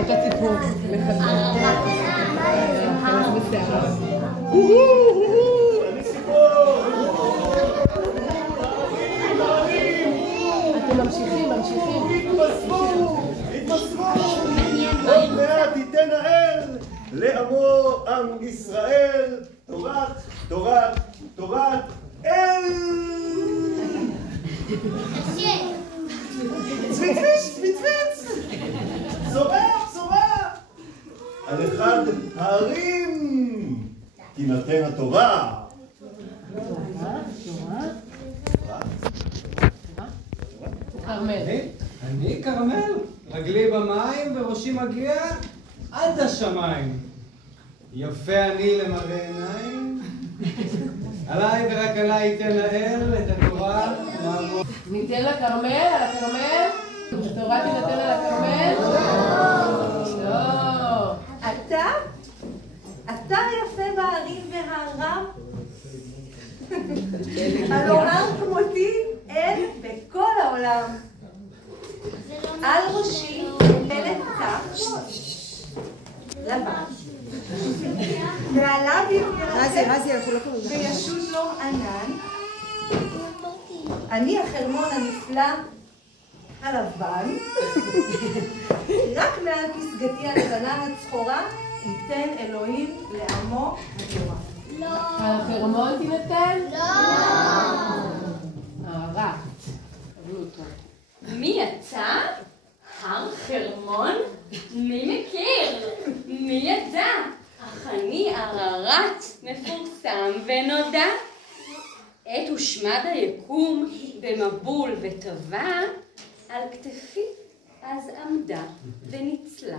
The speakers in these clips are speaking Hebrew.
את הציפור. אני ציפור! אתם ממשיכים. התבשרו! עוד מעט ייתן האל לעמו עם ישראל תורת אל! צוויץ! בשורה! על אחד הערים תינתן התורה. אני כרמל, רגלי במים וראשי מגיע עד השמיים. יפה אני למראה עיניים, עליי ורק עליי ייתן לאל את התורה. ניתן לכרמל, על הכרמל? התורה תינתן על הכרמל? לא. אתה יפה בהרים והרם? הלא הר כמותי אין בכל העולם. על ראשי מלך צח לבן, ועליו ירחף וישוט לו ענן. אני החרמון הנפלא הלבן, רק מעל פסגתי הלבנה הצחורה ייתן אלוהים לעמו התורה. לא. החרמון תינתן? לא. הרע. קבלו אותו. מי אתה? הר חרמון? מי מכיר? מי ידע? אך אני ערערת מפורסם ונודע. עת ושמד היקום במבול וטבע, על כתפי אז עמדה וניצלה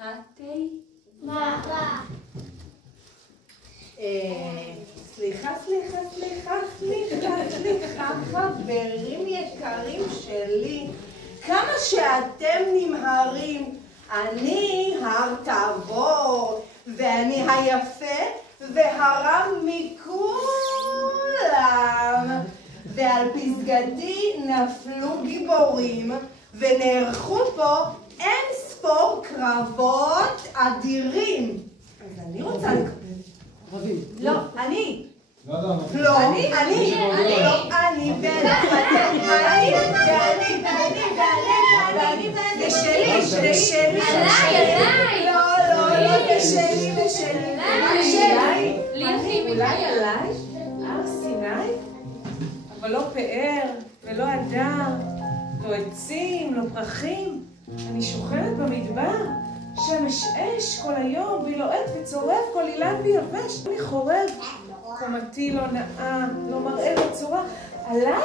התיבה. סליחה, חברים יקרים שלי, כמה שאתם נמהרים, אני הר תבור, ואני היפה והרם מכולם, ועל פסגתי נפלו גיבורים, ונערכו פה אין ספור קרבות אדירים. אז אני רוצה לקבל. לא, אני. לא, אני, זה שלי. לא, זה שלי. אולי עליי? הר סיני? אבל לא פאר, ולא הדר, לא עצים, לא פרחים. אני שוכנת במדבר, שמש אש כל היום, והיא לוהט וצורף כל אילן ויבש. אני חורב, קומתי לא נאה, לא מראה לא צורה. עליי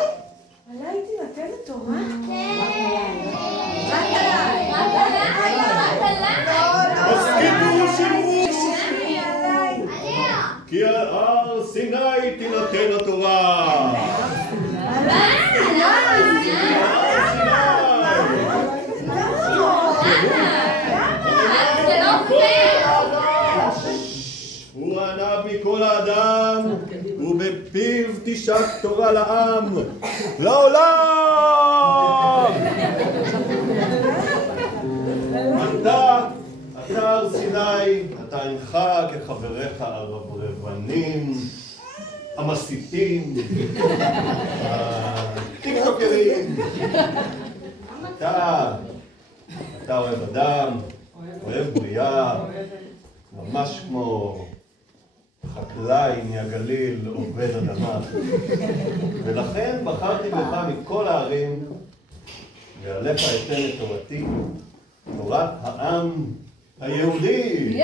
תינתן התורה? כן. רק עליי. כי על הר סיני תינתן התורה. הוא ענב מכל האדם, ובפיו תשק תורה לעם, לעולם! אתה הר סיני, אתה אינך כחבריך הרברבנים, המסיתים, הטיקטוקרים. אתה אוהב אדם, אוהב בריאה, ממש כמו חקלאי מהגליל עובד אדמה. ולכן בחרתי בך מכל הערים, ועליך אתן את תורתי, תורת העם היהודי.